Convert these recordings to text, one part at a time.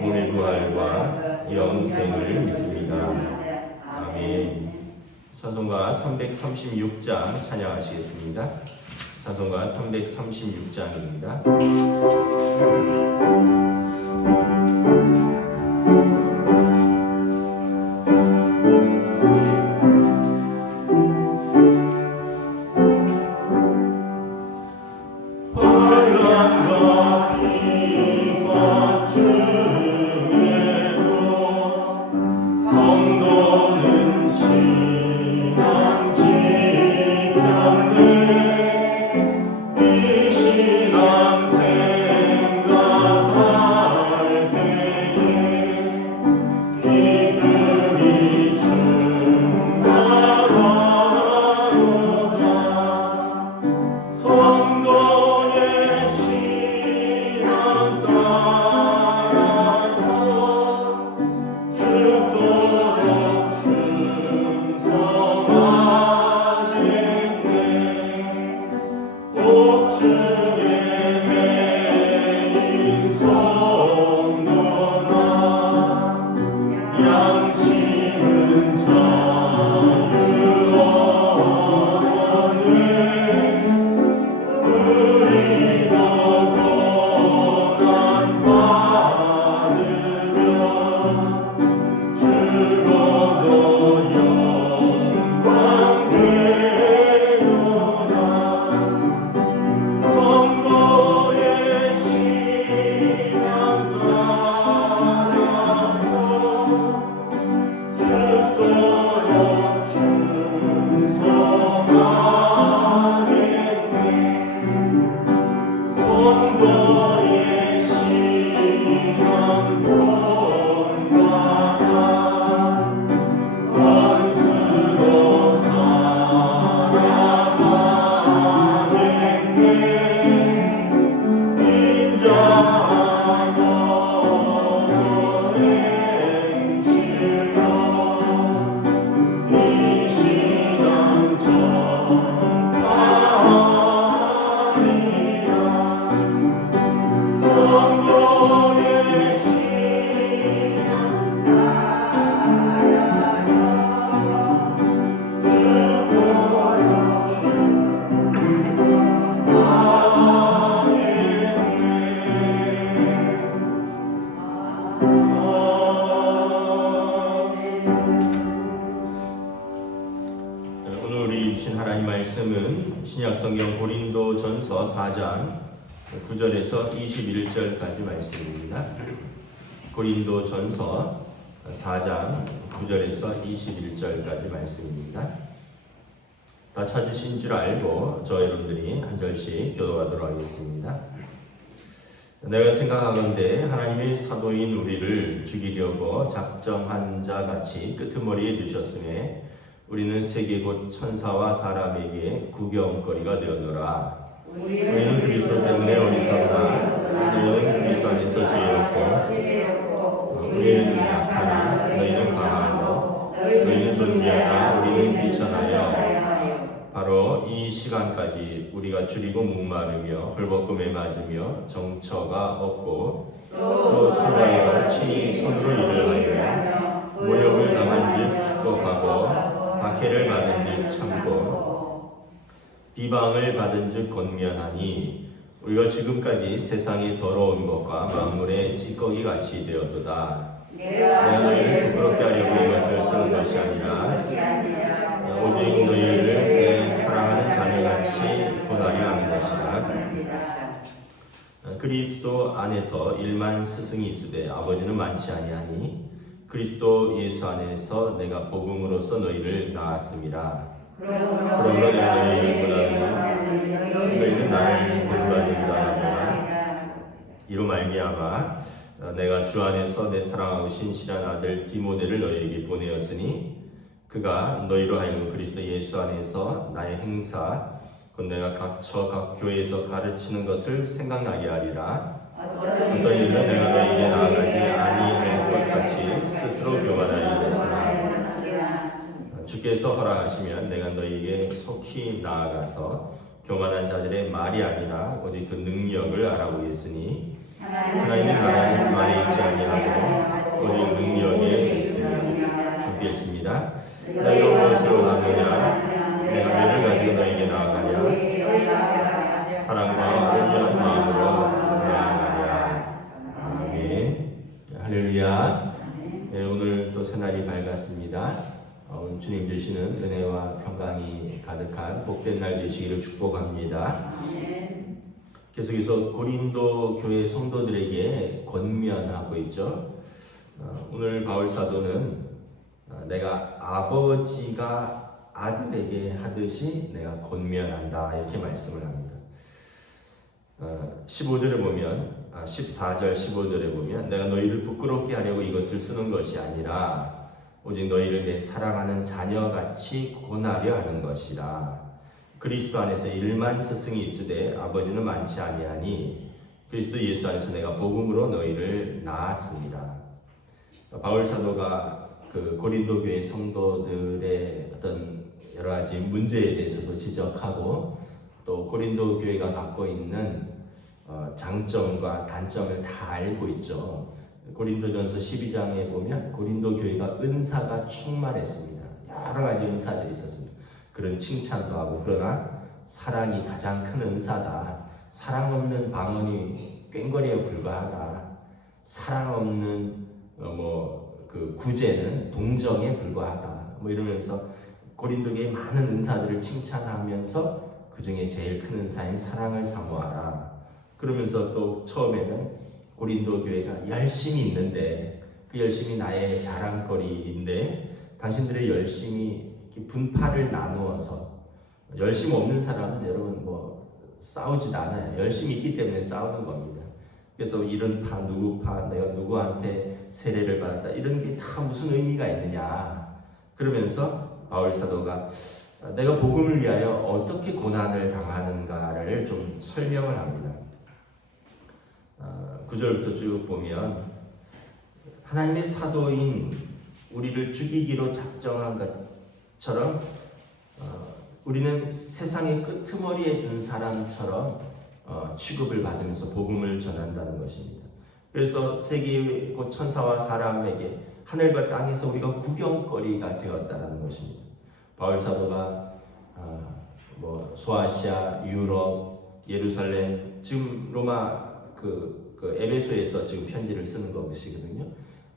부활과 영생을 믿습니다. 아멘. 찬송가 336장 찬양하시겠습니다. 찬송가 336장입니다. 고린도 전서 4장 9절에서 21절까지 말씀입니다. 다 찾으신 줄 알고 저 여러분들이 한 절씩 교도하도록 하겠습니다. 내가 생각하건대 하나님의 사도인 우리를 죽이려고 작정한 자 같이 끄트머리에 두셨음에 우리는 세계 곳 천사와 사람에게 구경거리가 되었노라. 우리는 그리스도 때문에 어리석으나 너희는 그리스도 안에서 지혜롭고 우리는 약하나 너희는 강하고 너희는 존귀하나 우리는 비천하여. 바로 이 시간까지 우리가 줄이고 목마르며 헐벗금에 맞으며 정처가 없고 또 수고하여 친히 손으로 일을 하여 모욕을 당한 즉 축복하고 박해를 받은 즉 참고 비방을 받은 즉 권면하니 우리가 지금까지 세상의 더러운 것과 만물의 찌꺼기 같이 되었도다. 내가 너희를 부끄럽게 하려고 이것을 쓰는 것이 아니라 오직 너희를 내 사랑하는 자녀같이 권하려 하는 것이라. 어, 그리스도 안에서 일만 스승이 있으되 아버지는 많지 아니하니 그리스도 예수 안에서 내가 복음으로써 너희를 낳았습니다. 그러므로 내가 너희에게 권하노니 너희는 나를 본받는 자라노라. 이로 말미암아 어, 내가 주 안에서 내 사랑하고 신실한 아들 디모데를 너희에게 보내었으니 그가 너희로 하여금 그리스도 예수 안에서 나의 행사 곧 내가 각처 각 교회에서 가르치는 것을 생각나게 하리라. 어떤 일은 내가 너희에게 나아가지 아니할 것 같이 스스로 교만하리 했으나 주께서 허락하시면 내가 너희에게 속히 나아가서 교만한 자들의 말이 아니라 오직 그 능력을 알아보겠으니 하나님의 나라는 말에 있지 아니하고 오직 능력에 있습니다. 함께 있습니다. 너희가 무엇으로 나누냐? 내가 너를 가지고 너에게 나아가냐? 사랑과 온유한 마음으로 나아가냐? 아멘. 할렐루야. 네, 오늘 또 새날이 밝았습니다. 어, 주님 주시는 은혜와 평강이 가득한 복된 날 되시기를 축복합니다. 계속해서 고린도 교회 성도들에게 권면하고 있죠. 어, 오늘 바울 사도는 어, 내가 아버지가 아들에게 하듯이 내가 권면한다 이렇게 말씀을 합니다. 어, 15절에 보면 아, 14절 15절에 보면 내가 너희를 부끄럽게 하려고 이것을 쓰는 것이 아니라 오직 너희를 내 사랑하는 자녀같이 권하려 하는 것이라. 그리스도 안에서 일만 스승이 있으되 아버지는 많지 아니하니 그리스도 예수 안에서 내가 복음으로 너희를 낳았습니다. 바울 사도가 그 고린도 교회 성도들의 어떤 여러 가지 문제에 대해서도 지적하고 또 고린도 교회가 갖고 있는 어, 장점과 단점을 다 알고 있죠. 고린도전서 12장에 보면 고린도 교회가 은사가 충만했습니다. 여러 가지 은사들이 있었습니다. 그런 칭찬도 하고 그러나 사랑이 가장 큰 은사다. 사랑 없는 방언이 꽹거리에 불과하다. 사랑 없는 어, 뭐그 구제는 동정에 불과하다. 뭐 이러면서 고린도교의 많은 은사들을 칭찬하면서 그 중에 제일 큰 은사인 사랑을 사모하라. 그러면서 또 처음에는 고린도 교회가 열심히 있는데 그 열심이 나의 자랑거리인데 당신들의 열심이 분파를 나누어서 열심 없는 사람은 여러분 뭐 싸우지도 않아요. 열심히 있기 때문에 싸우는 겁니다. 그래서 이런 파 누구 파 내가 누구한테 세례를 받았다 이런 게 다 무슨 의미가 있느냐 그러면서 바울 사도가 내가 복음을 위하여 어떻게 고난을 당하는가를 좀 설명을 합니다. 어, 9절부터 쭉 보면 하나님의 사도인 우리를 죽이기로 작정한 것처럼 어, 우리는 세상의 끄트머리에 든 사람처럼 어, 취급을 받으면서 복음을 전한다는 것입니다. 그래서 세계 곧 천사와 사람에게 하늘과 땅에서 우리가 구경거리가 되었다는 것입니다. 바울 사도가 어, 뭐 소아시아, 유럽, 예루살렘, 지금 로마 그, 그 에베소에서 지금 편지를 쓰는 것이거든요.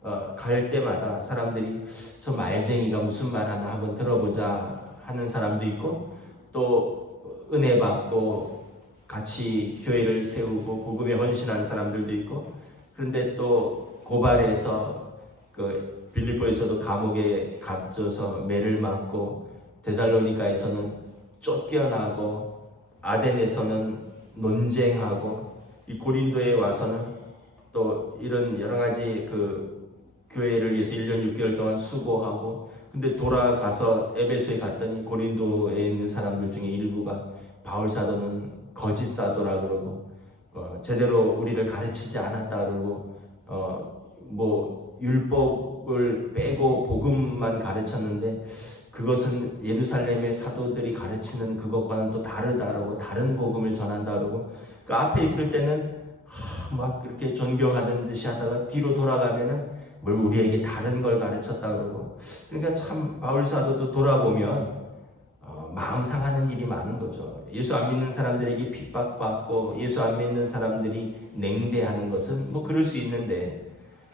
어, 갈 때마다 사람들이 저 말쟁이가 무슨 말 하나 한번 들어보자 하는 사람도 있고 또 은혜 받고 같이 교회를 세우고 복음에 헌신한 사람들도 있고 그런데 또 고발해서 그 빌리포에서도 감옥에 갇혀서 매를 맞고 데살로니가에서는 쫓겨나고 아덴에서는 논쟁하고 이 고린도에 와서는 또 이런 여러 가지 그 교회를 위해서 1년 6개월 동안 수고하고 근데 돌아가서 에베소에 갔더니 고린도에 있는 사람들 중에 일부가 바울 사도는 거짓 사도라 그러고 어, 제대로 우리를 가르치지 않았다 그러고 어, 뭐 율법을 빼고 복음만 가르쳤는데 그것은 예루살렘의 사도들이 가르치는 그것과는 또 다르다라고 다른 복음을 전한다라고 그 앞에 있을 때는 하, 막 그렇게 존경하던 듯이 하다가 뒤로 돌아가면은 뭘 우리에게 다른 걸 가르쳤다 그러고 그러니까 참 바울 사도도 돌아보면 어, 마음 상하는 일이 많은 거죠. 예수 안 믿는 사람들에게 핍박받고 예수 안 믿는 사람들이 냉대하는 것은 뭐 그럴 수 있는데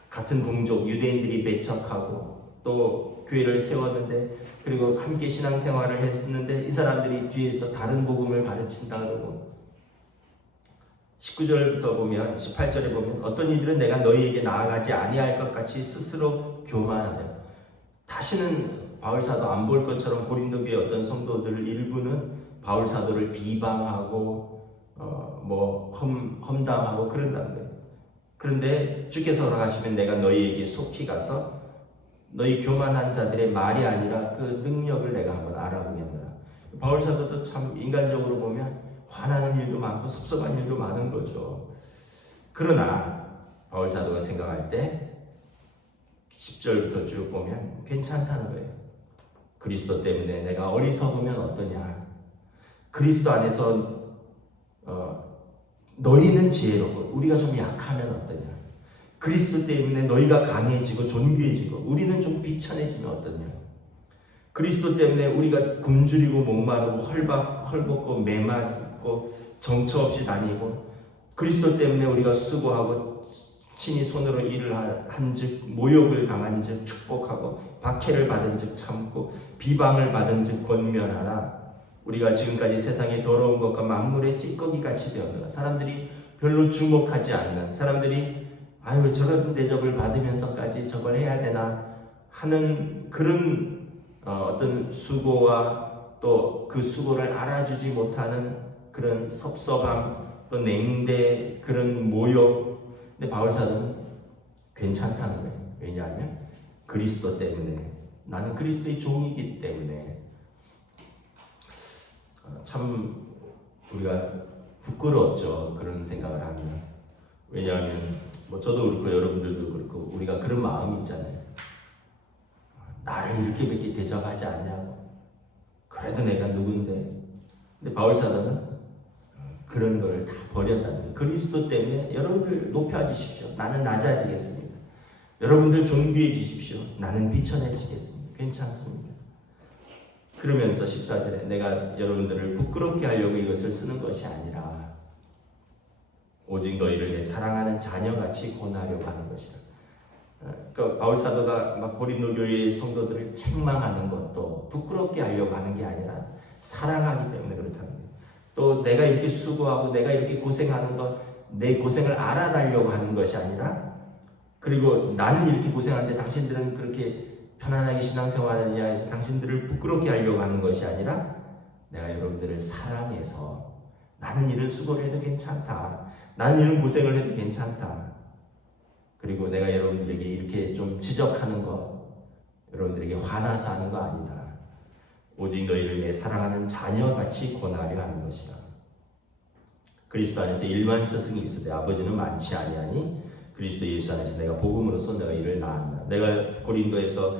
같은 동족 유대인들이 배척하고 또 교회를 세웠는데 그리고 함께 신앙생활을 했었는데 이 사람들이 뒤에서 다른 복음을 가르친다 그러고 19절부터 보면 18절에 보면 어떤 이들은 내가 너희에게 나아가지 아니할 것 같이 스스로 교만하여 다시는 바울 사도 안 볼 것처럼 고린도 교회 어떤 성도들 일부는 바울 사도를 비방하고 어 뭐 험담하고 그런다는 거예요. 그런데 주께서 허락하시면 내가 너희에게 속히 가서 너희 교만한 자들의 말이 아니라 그 능력을 내가 한번 알아보겠노라. 바울 사도도 참 인간적으로 보면 화나는 일도 많고 섭섭한 일도 많은 거죠. 그러나 바울 사도가 생각할 때 10절부터 쭉 보면 괜찮다는 거예요. 그리스도 때문에 내가 어리석으면 어떠냐. 그리스도 안에서 어, 너희는 지혜롭고 우리가 좀 약하면 어떠냐. 그리스도 때문에 너희가 강해지고 존귀해지고 우리는 좀 비천해지면 어떠냐. 그리스도 때문에 우리가 굶주리고 목마르고 헐박, 헐벗고 매맞 고 정처 없이 다니고 그리스도 때문에 우리가 수고하고 친히 손으로 일을 한즉 모욕을 당한즉 축복하고 박해를 받은즉 참고 비방을 받은즉 권면하라. 우리가 지금까지 세상의 더러운 것과 만물의 찌꺼기 같이 되었노라. 사람들이 별로 주목하지 않는 사람들이 아유 저런 대접을 받으면서까지 저걸 해야 되나 하는 그런 어, 어떤 수고와 또 그 수고를 알아주지 못하는 그런 섭섭함 또 냉대 그런 모욕 근데 바울 사도는 괜찮다는 거예요. 왜냐하면 그리스도 때문에 나는 그리스도의 종이기 때문에 어, 참 우리가 부끄럽죠. 그런 생각을 하면 왜냐하면 뭐 저도 그렇고 여러분들도 그렇고 우리가 그런 마음이 있잖아요. 나를 이렇게 밖에 대접하지 않냐고. 그래도 내가 누군데. 근데 바울 사도는 그런 걸 다 버렸다는 거예요. 그리스도 때문에 여러분들 높여주십시오. 나는 낮아지겠습니다. 여러분들 존귀해지십시오. 나는 비천해지겠습니다. 괜찮습니다. 그러면서 14절에 내가 여러분들을 부끄럽게 하려고 이것을 쓰는 것이 아니라 오직 너희를 내 사랑하는 자녀같이 권하려고 하는 것이다. 그러니까 바울 사도가 막 고린도 교회의 성도들을 책망하는 것도 부끄럽게 하려고 하는 게 아니라 사랑하기 때문에 그렇다는. 또 내가 이렇게 수고하고 내가 이렇게 고생하는 것, 내 고생을 알아달려고 하는 것이 아니라 그리고 나는 이렇게 고생하는데 당신들은 그렇게 편안하게 신앙생활하느냐 당신들을 부끄럽게 하려고 하는 것이 아니라 내가 여러분들을 사랑해서 나는 이런 수고를 해도 괜찮다. 나는 이런 고생을 해도 괜찮다. 그리고 내가 여러분들에게 이렇게 좀 지적하는 거, 여러분들에게 화나서 하는 거 아니다. 오직 너희를 내 사랑하는 자녀같이 권하려 하는 것이다. 그리스도 안에서 일만 스승이 있으되 아버지는 많지 아니하니 그리스도 예수 안에서 내가 복음으로서 너희를 낳았다. 내가 고린도에서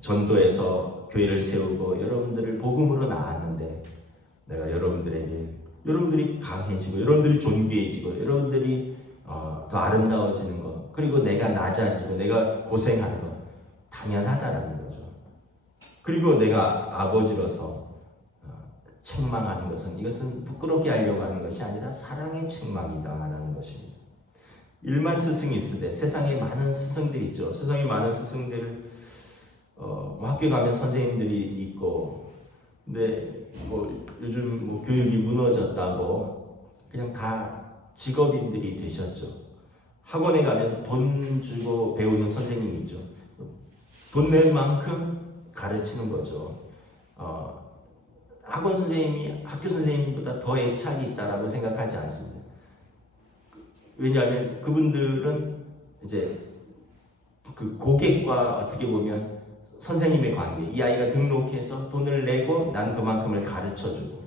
전도에서 교회를 세우고 여러분들을 복음으로 낳았는데 내가 여러분들에게 여러분들이 강해지고 여러분들이 존귀해지고 여러분들이 어, 더 아름다워지는 것 그리고 내가 낮아지고 내가 고생하는 것 당연하다라는 거죠. 그리고 내가 아버지로서 어, 책망하는 것은 이것은 부끄럽게 하려고 하는 것이 아니라 사랑의 책망이다라는 것입니다. 일만 스승이 있으되 세상에 많은 스승들이 있죠. 세상에 많은 스승들 어, 뭐 학교 가면 선생님들이 있고 근데 뭐 요즘 뭐 교육이 무너졌다고 그냥 다 직업인들이 되셨죠. 학원에 가면 돈 주고 배우는 선생님이죠. 돈낸 만큼 가르치는 거죠. 어, 학원 선생님이 학교 선생님보다 더 애착이 있다라고 생각하지 않습니다. 왜냐하면 그분들은 이제 그 고객과 어떻게 보면 선생님의 관계, 이 아이가 등록해서 돈을 내고 난 그만큼을 가르쳐 주고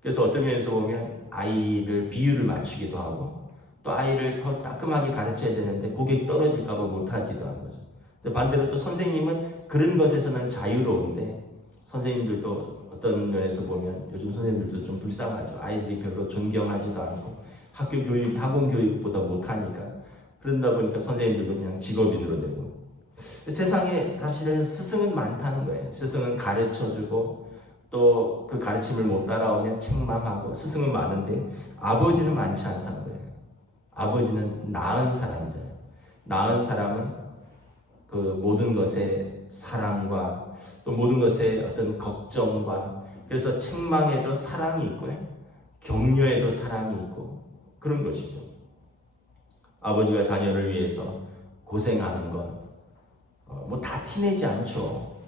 그래서 어떤 면에서 보면 아이를 비율을 맞추기도 하고 또 아이를 더 따끔하게 가르쳐야 되는데 고객 떨어질까봐 못하기도 하는 거죠. 반대로 또 선생님은 그런 것에서는 자유로운데 선생님들도 어떤 면에서 보면 요즘 선생님들도 좀 불쌍하죠. 아이들이 별로 존경하지도 않고 학교 교육, 학원 교육보다 못하니까 그런다 보니까 선생님들도 그냥 직업인으로 되고 세상에 사실은 스승은 많다는 거예요. 스승은 가르쳐주고 또 그 가르침을 못 따라오면 책망하고 스승은 많은데 아버지는 많지 않다는 거예요. 아버지는 나은 사람이잖아요. 나은 사람은 그 모든 것에 사랑과 또 모든 것에 어떤 걱정과 그래서 책망에도 사랑이 있고요. 격려에도 사랑이 있고 그런 것이죠. 아버지가 자녀를 위해서 고생하는 것, 뭐 다 티내지 않죠.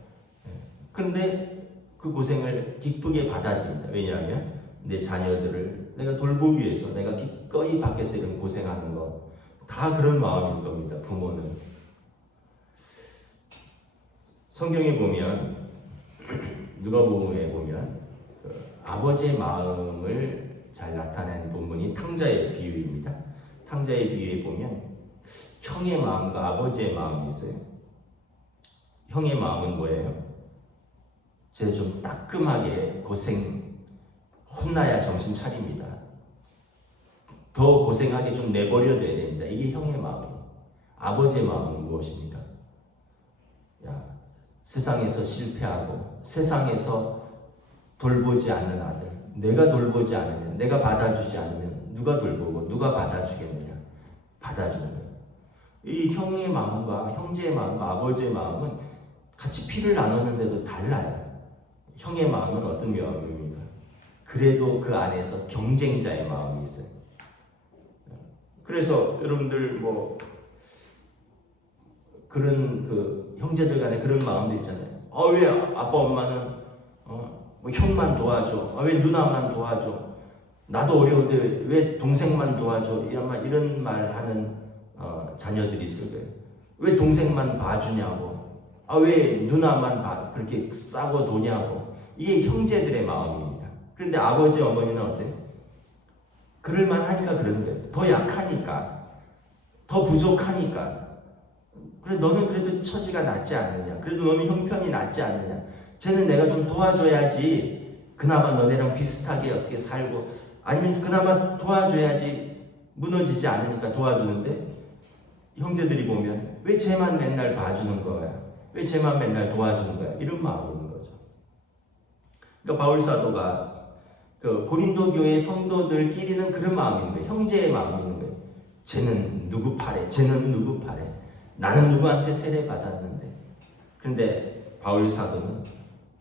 예. 그런데 그 고생을 기쁘게 받아들입니다. 왜냐하면 내 자녀들을 내가 돌보기 위해서 내가 기꺼이 밖에서 이런 고생하는 것, 다 그런 마음일 겁니다. 부모는. 성경에 보면 누가복음에 보면 그 아버지의 마음을 잘 나타낸 본문이 탕자의 비유입니다. 탕자의 비유에 보면 형의 마음과 아버지의 마음이 있어요. 형의 마음은 뭐예요? 제 좀 따끔하게 고생 혼나야 정신 차립니다. 더 고생하게 좀 내버려 둬야 됩니다. 이게 형의 마음. 아버지의 마음은 무엇입니까? 야, 세상에서 실패하고 세상에서 돌보지 않는 아들, 내가 돌보지 않으면, 내가 받아주지 않으면 누가 돌보고 누가 받아주겠느냐? 받아주는 거예요. 이 형의 마음과 형제의 마음과 아버지의 마음은 같이 피를 나눴는데도 달라요. 형의 마음은 어떤 마음입니까? 그래도 그 안에서 경쟁자의 마음이 있어요. 그래서 여러분들 뭐 그런 그 형제들 간에 그런 마음들 있잖아요. 아 왜 아빠 엄마는 어 뭐 형만 도와줘? 아 왜 누나만 도와줘? 나도 어려운데 왜, 왜 동생만 도와줘? 이런 말 이런 말 하는 어, 자녀들이 있을 거예요. 왜 동생만 봐주냐고? 아 왜 누나만 봐 그렇게 싸고 도냐고? 이게 형제들의 마음입니다. 그런데 아버지 어머니는 어때? 그럴만 하니까 그런 거예요. 더 약하니까, 더 부족하니까. 그래 너는 그래도 처지가 낫지 않느냐? 그래도 너는 형편이 낫지 않느냐? 쟤는 내가 좀 도와줘야지. 그나마 너네랑 비슷하게 어떻게 살고 아니면 그나마 도와줘야지 무너지지 않으니까 도와주는데 형제들이 보면 왜 쟤만 맨날 봐주는 거야? 왜 쟤만 맨날 도와주는 거야? 이런 마음이 있는. 그러니까 바울 사도가 그 고린도 교회 성도들끼리는 그런 있는 거예요. 형제의 마음이 거예요. 쟤는 누구 팔에, 쟤는 누구 팔에. 나는 누구한테 세례 받았는데. 그런데 바울 사도는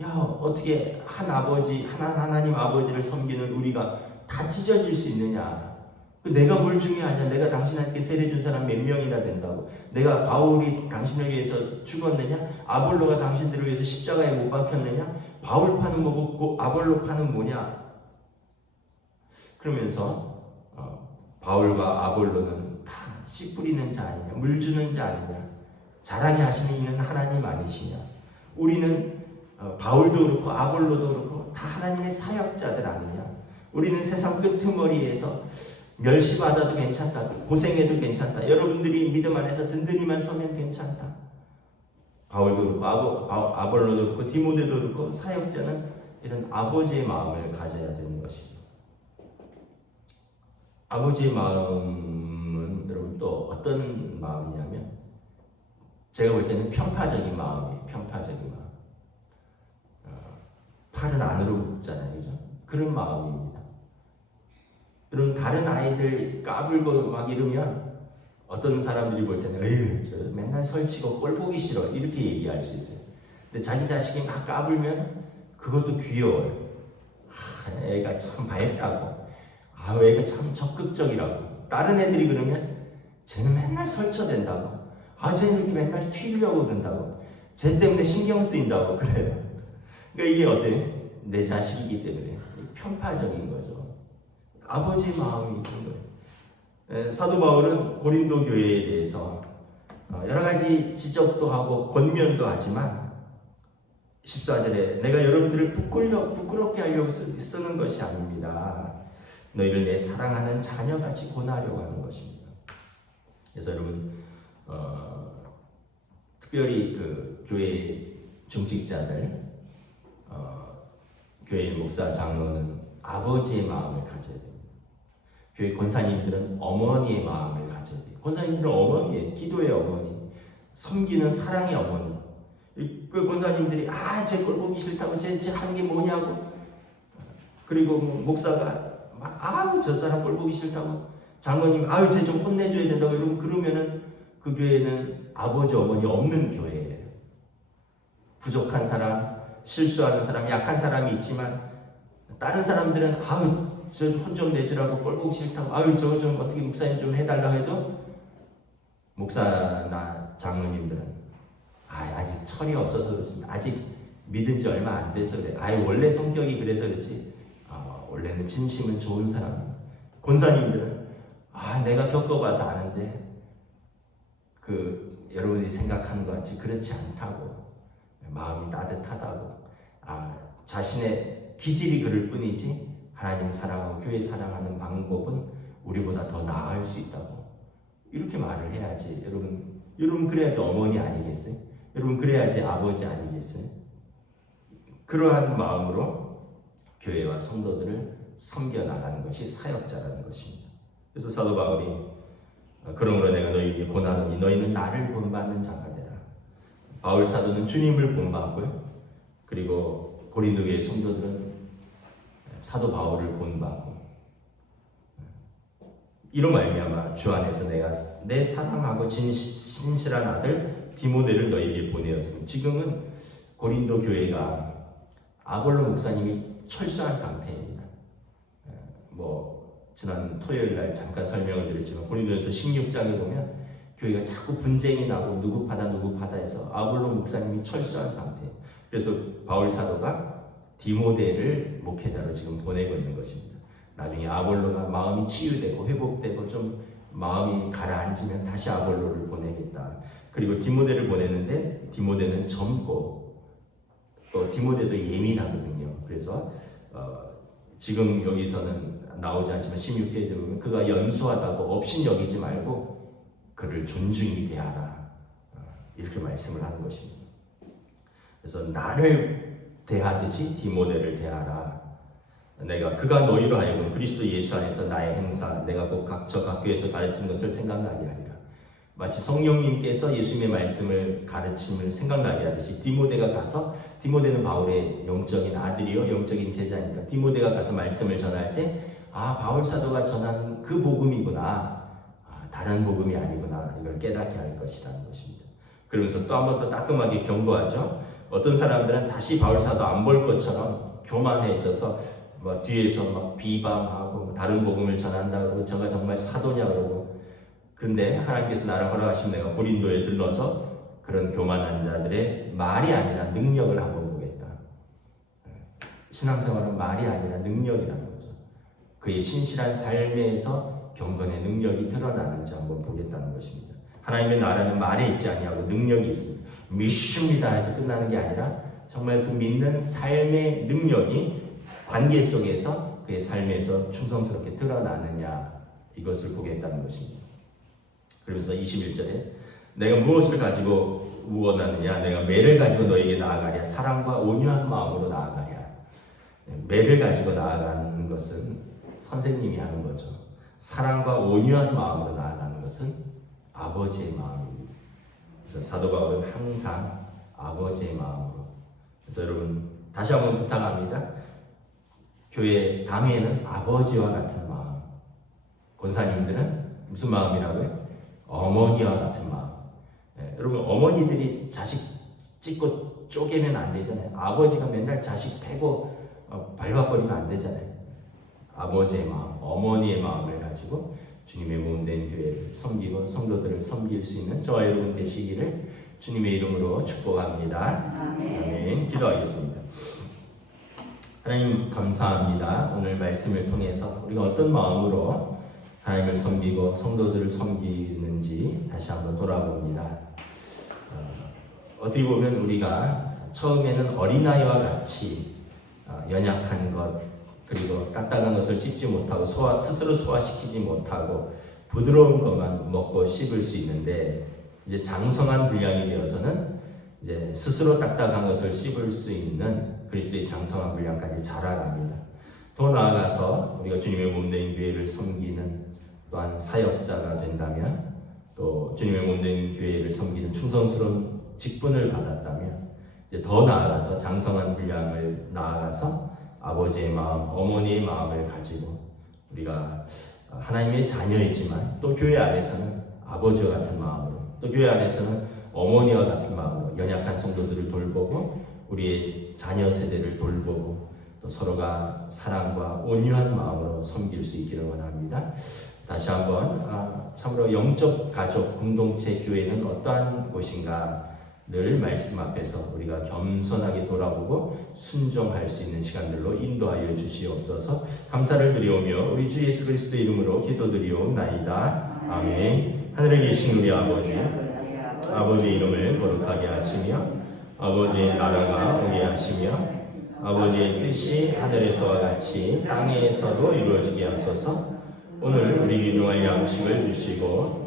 야 어떻게 한 아버지, 하나 하나님 아버지를 섬기는 우리가 다 찢어질 수 있느냐? 그 내가 뭘 중요하냐? 내가 당신한테 세례 준 사람 몇 명이나 된다고? 내가 바울이 당신을 위해서 죽었느냐? 아볼로가 당신들을 위해서 십자가에 못 박혔느냐? 바울 파는 뭐고 아볼로 파는 뭐냐? 그러면서 어, 바울과 아볼로는 다 씨 뿌리는 자 아니냐, 물 주는 자 아니냐, 자랑이 하시는 이는 하나님 아니시냐. 우리는 어, 바울도 그렇고 아볼로도 그렇고 다 하나님의 사역자들 아니냐. 우리는 세상 끄트머리에서 멸시받아도 괜찮다. 고생해도 괜찮다. 여러분들이 믿음 안에서 든든히만 서면 괜찮다. 바울도 그렇고 아보, 아볼로도 그렇고 디모데도 그렇고 사역자는 이런 아버지의 마음을 가져야 되는 것입니다. 아버지의 마음 또 어떤 마음이냐면 제가 볼 때는 편파적인 마음이에요. 편파적인 마음. 어, 팔은 안으로 굽잖아요. 그죠? 그런 마음입니다. 여러분 다른 아이들 까불고 막 이러면 어떤 사람들이 볼 때는 에휴 저 맨날 설치고 꼴 보기 싫어 이렇게 얘기할 수 있어요. 근데 자기 자식이 막 까불면 그것도 귀여워요. 아, 애가 참 밝다고. 아, 애가 참 적극적이라고. 다른 애들이 그러면 쟤는 맨날 설쳐댄다고. 아, 쟤는 이렇게 맨날 튀려고 그런다고. 쟤 때문에 신경 쓰인다고 그래요. 그러니까 이게 어때요? 내 자식이기 때문에 편파적인 거죠. 아버지 마음이 있는 거예요. 사도 바울은 고린도 교회에 대해서 어, 여러 가지 지적도 하고 권면도 하지만 14절에 내가 여러분들을 부끄러, 부끄럽게 하려고 쓰, 는 것이 아닙니다. 너희를 내 사랑하는 자녀같이 권하려고 하는 것입니다. 그래서 여러분 어, 특별히 그 교회 중직자들 어, 교회 목사 장로는 아버지의 마음을 가져야 됩니다. 교회 권사님들은 어머니의 마음을 가져야 돼요. 권사님들은 어머니의 기도의 어머니, 섬기는 사랑의 어머니. 그 권사님들이 아제 꼴 보기 싫다고 제제 하는 게 뭐냐고 그리고 뭐 목사가 막 아우 저 사람 꼴 보기 싫다고 장로님 아유 쟤 좀 혼내줘야 된다고 이러면 그러면은 그 교회는 아버지 어머니 없는 교회예요. 부족한 사람, 실수하는 사람, 약한 사람이 있지만 다른 사람들은 아유 저혼좀 내주라고 꼴보기 싫다고 아유 저거 좀 어떻게 목사님 좀 해달라 해도 목사나 장로님들은 아 아직 철이 없어서 그렇습니다. 아직 믿은 지 얼마 안 돼서 그래. 아예 원래 성격이 그래서 그렇지. 아, 원래는 진심은 좋은 사람. 권사님들은 아 내가 겪어봐서 아는데 그 여러분이 생각하는 것 같이 그렇지 않다고 마음이 따뜻하다고 아 자신의 기질이 그럴 뿐이지 하나님 사랑하고 교회 사랑하는 방법은 우리보다 더 나을 수 있다고 이렇게 말을 해야지 여러분 여러분 그래야지 어머니 아니겠어요? 여러분 그래야지 아버지 아니겠어요? 그러한 마음으로 교회와 성도들을 섬겨 나가는 것이 사역자라는 것입니다. 그래서 사도 바울이 어, 그러므로 내가 너희에게 고난하니 너희는 나를 본받는 자가 되라. 바울 사도는 주님을 본받고요. 그리고 고린도 교회 성도들은 사도 바울을 본받고 이로 말미암아 주 안에서 내가 내 사랑하고 진, 신실한 아들 디모데를 너희에게 보내었으니 지금은 고린도 교회가 아볼로 목사님이 철수한 상태입니다. 에, 뭐 지난 토요일 날 잠깐 설명을 드렸지만 고린도전서 16장에 보면 교회가 자꾸 분쟁이 나고 누구 파다 누구 파다 해서 아볼로 목사님이 철수한 상태. 그래서 바울 사도가 디모데를 목회자로 지금 보내고 있는 것입니다. 나중에 아볼로가 마음이 치유되고 회복되고 좀 마음이 가라앉으면 다시 아볼로를 보내겠다. 그리고 디모데를 보내는데 디모데는 젊고 또 디모데도 예민하거든요. 그래서 어, 지금 여기서는 나오지 않지만 16節에 보면 그가 연소하다고 업신 여기지 말고 그를 존중히 대하라. 어, 이렇게 말씀을 하는 것입니다. 그래서 나를 대하듯이 디모데를 대하라. 내가 그가 너희로 하여금 그리스도 예수 안에서 나의 행사, 내가 곧 각처 각교에서 가르치는 것을 생각나게 하리라. 마치 성령님께서 예수님의 말씀을 가르침을 생각나게 하듯이 디모데가 가서 디모데는 바울의 영적인 아들이요 영적인 제자니까 디모데가 가서 말씀을 전할 때 아 바울 사도가 전한 그 복음이구나 아, 다른 복음이 아니구나 이걸 깨닫게 할 것이라는 것입니다. 그러면서 또 한 번 더 따끔하게 경고하죠. 어떤 사람들은 다시 바울 사도 안 볼 것처럼 교만해져서 뭐 뒤에서 막 비방하고 뭐 다른 복음을 전한다 그러고 저가 정말 사도냐 그러고 그런데 하나님께서 나를 허락하신 내가 고린도에 들러서 그런 교만한 자들의 말이 아니라 능력을 한번 보겠다. 신앙생활은 말이 아니라 거죠. 그의 신실한 삶에서 경건의 능력이 드러나는지 한번 보겠다는 것입니다. 하나님의 나라는 말에 있지 아니하고 능력이 있습니다. 믿습니다 해서 끝나는 게 아니라 정말 그 믿는 삶의 능력이 관계 속에서 그의 삶에서 충성스럽게 드러나느냐 이것을 보겠다는 것입니다. 그러면서 21절에 내가 무엇을 가지고 원하느냐 내가 매를 가지고 너에게 나아가랴 사랑과 온유한 마음으로 나아가랴 매를 가지고 나아가는 것은 선생님이 하는 거죠. 사랑과 온유한 마음으로 나아가는 것은 아버지의 마음입니다. 그래서 사도 바울은 항상 아버지의 마음으로 그래서 여러분 다시 한번 부탁합니다. 교회 당회는 아버지와 같은 마음. 권사님들은 무슨 마음이라고요? 어머니와 같은 마음. 예, 여러분 어머니들이 자식 찢고 쪼개면 안 되잖아요. 아버지가 맨날 자식 패고 어, 발박거리면 안 되잖아요. 아버지의 마음, 어머니의 마음을 가지고 주님의 몸된 교회를 섬기고 성도들을 섬길 수 있는 저와 여러분 되시기를 주님의 이름으로 축복합니다. 아멘. 기도하겠습니다. 하나님 감사합니다. 오늘 말씀을 통해서 우리가 어떤 마음으로 하나님을 섬기고 성도들을 섬기는지 다시 한번 돌아봅니다. 어, 어떻게 보면 우리가 처음에는 어린아이와 같이 어, 연약한 것 그리고 딱딱한 것을 씹지 못하고 소화, 스스로 소화시키지 못하고 부드러운 것만 먹고 씹을 수 있는데 이제 장성한 분량이 되어서는 이제 스스로 딱딱한 것을 씹을 수 있는 그리스도의 장성한 분량까지 자라갑니다. 더 나아가서 우리가 주님의 몸된 교회를 섬기는 또한 사역자가 된다면 또 주님의 몸된 교회를 섬기는 충성스러운 직분을 받았다면 이제 더 나아가서 장성한 분량을 나아가서 아버지의 마음, 어머니의 마음을 가지고 우리가 하나님의 자녀이지만 또 교회 안에서는 아버지와 같은 마음으로 또 교회 안에서는 어머니와 같은 마음으로 연약한 성도들을 돌보고 우리의 자녀 세대를 돌보고 또 서로가 사랑과 온유한 마음으로 섬길 수 있기를 원합니다. 다시 한번 아, 참으로 영적 가족 공동체 교회는 어떠한 곳인가 를 말씀 앞에서 우리가 겸손하게 돌아보고 순종할 수 있는 시간들로 인도하여 주시옵소서. 감사를 드리오며 우리 주 예수 그리스도 이름으로 기도드리옵나이다. 아멘. 하늘에 계신 우리 아버지, 아버지 이름을 거룩하게 하시며 아버지의 나라가 오게 하시며 아버지의 뜻이 하늘에서와 같이 땅에서도 이루어지게 하소서. 오늘 우리 기능할 양식을 주시고